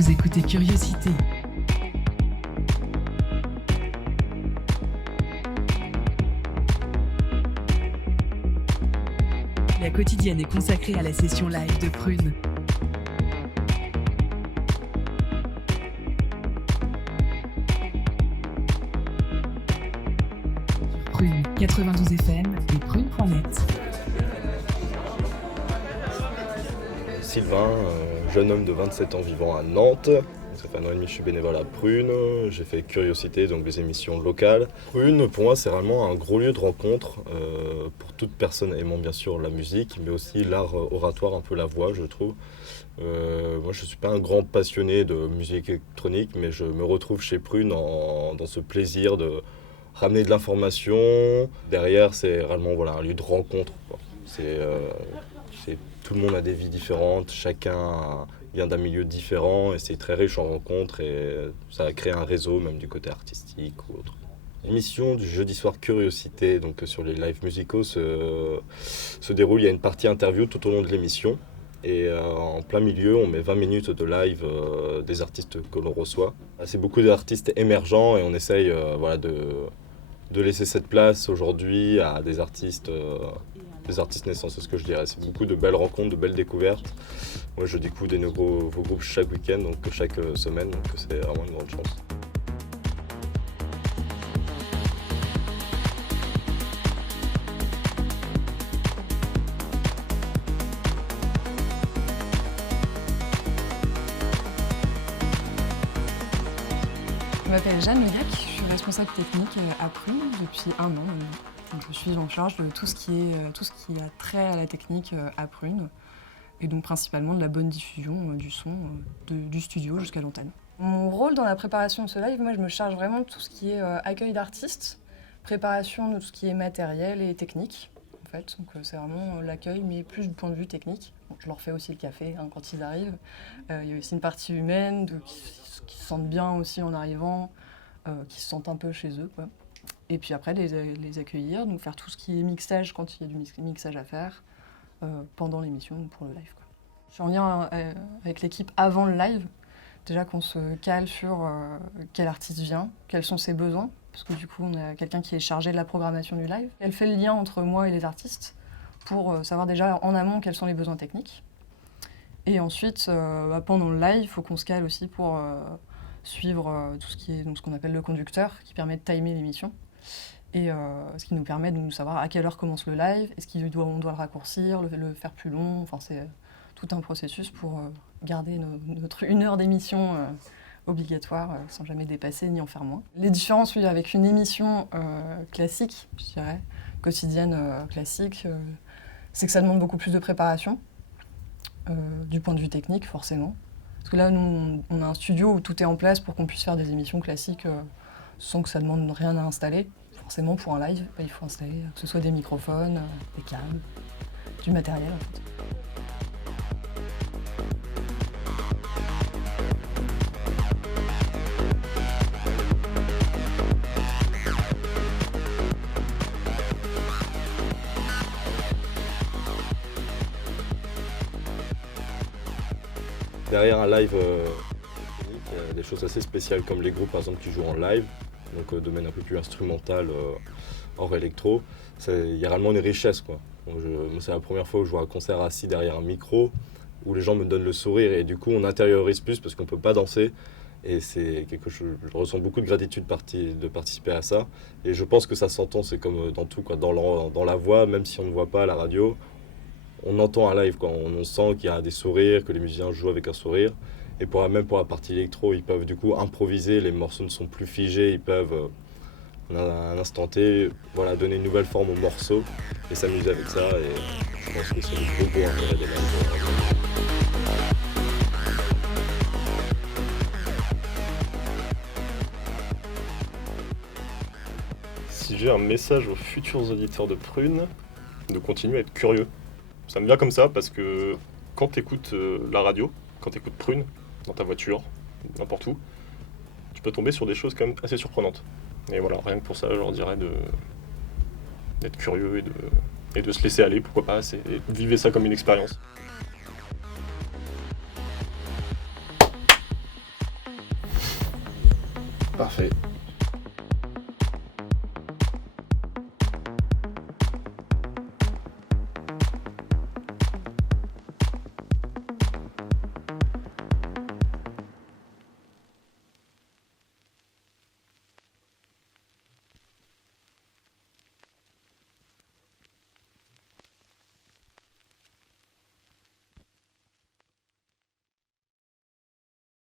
Vous écoutez Curiosité. La quotidienne est consacrée à la session live de Prune. Prune 92 FM et prune.net. Sylvain, jeune homme de 27 ans vivant à Nantes. Ça fait 1 an et demi que je suis bénévole à Prune. J'ai fait Curiosité, donc des émissions locales. Prune, pour moi, c'est vraiment un gros lieu de rencontre pour toute personne aimant bien sûr la musique, mais aussi l'art oratoire, un peu la voix, je trouve. Moi, je ne suis pas un grand passionné de musique électronique, mais je me retrouve chez Prune dans ce plaisir de ramener de l'information. Derrière, c'est vraiment un lieu de rencontre, quoi. Tout le monde a des vies différentes, chacun vient d'un milieu différent et c'est très riche en rencontres et ça a créé un réseau même du côté artistique ou autre. L'émission du jeudi soir Curiosité, donc sur les lives musicaux, se déroule. Il y a une partie interview tout au long de l'émission et en plein milieu on met 20 minutes de live des artistes que l'on reçoit. C'est beaucoup d'artistes émergents et on essaye de laisser cette place aujourd'hui à des artistes naissants, c'est ce que je dirais. C'est beaucoup de belles rencontres, de belles découvertes. Moi, je découvre des nouveaux groupes chaque week-end, donc chaque semaine, donc c'est vraiment une grande chance. Je m'appelle Jeanne Mirac, je suis responsable technique à Prune depuis 1 an. Donc, je suis en charge de tout ce qui a trait à la technique à Prune, et donc principalement de la bonne diffusion du son du studio jusqu'à l'antenne. Mon rôle dans la préparation de ce live, moi je me charge vraiment de tout ce qui est accueil d'artistes, préparation de tout ce qui est matériel et technique. En fait. Donc c'est vraiment l'accueil, mais plus du point de vue technique. Bon, je leur fais aussi le café quand ils arrivent. Il y a aussi une partie humaine, qui se sentent bien aussi en arrivant, qui se sentent un peu chez eux, quoi. Et puis après, les accueillir, donc faire tout ce qui est mixage quand il y a du mixage à faire pendant l'émission pour le live, quoi. Je suis en lien avec l'équipe avant le live, déjà qu'on se cale sur quel artiste vient, quels sont ses besoins, parce que du coup, on a quelqu'un qui est chargé de la programmation du live. Elle fait le lien entre moi et les artistes pour savoir déjà en amont quels sont les besoins techniques. Et ensuite, pendant le live, il faut qu'on se cale aussi pour suivre tout ce qui est donc, ce qu'on appelle le conducteur, qui permet de timer l'émission. Et ce qui nous permet de nous savoir à quelle heure commence le live, est-ce qu'on doit le raccourcir, le faire plus long. Enfin, c'est tout un processus pour garder notre 1 heure d'émission obligatoire sans jamais dépasser ni en faire moins. Les différences avec une émission classique, je dirais, quotidienne classique, c'est que ça demande beaucoup plus de préparation, du point de vue technique forcément. Parce que là, nous, on a un studio où tout est en place pour qu'on puisse faire des émissions classiques sans que ça demande rien à installer. Forcément, pour un live, il faut installer que ce soit des microphones, des câbles, du matériel en fait. Derrière un live, il y a des choses assez spéciales comme les groupes par exemple qui jouent en live, donc domaine un peu plus instrumental hors électro. Il y a réellement une richesse, quoi. C'est la première fois où je vois un concert assis derrière un micro, où les gens me donnent le sourire et du coup on intériorise plus parce qu'on ne peut pas danser. Et c'est quelque chose, je ressens beaucoup de gratitude de participer à ça. Et je pense que ça s'entend, c'est comme dans tout, quoi. Dans la voix, même si on ne voit pas à la radio, on entend un live, quoi. On sent qu'il y a des sourires, que les musiciens jouent avec un sourire. Et même pour la partie électro, ils peuvent du coup improviser, les morceaux ne sont plus figés, ils peuvent, à un instant T, donner une nouvelle forme au morceau et s'amuser avec ça. Et je pense que c'est le beau intérêt des lives. Si j'ai un message aux futurs auditeurs de Prune, de continuer à être curieux. Ça me vient comme ça parce que quand tu écoutes la radio, quand tu écoutes Prune, dans ta voiture, n'importe où, tu peux tomber sur des choses quand même assez surprenantes. Et voilà, rien que pour ça, je leur dirais d'être curieux et de se laisser aller, pourquoi pas, vivez ça comme une expérience. Parfait.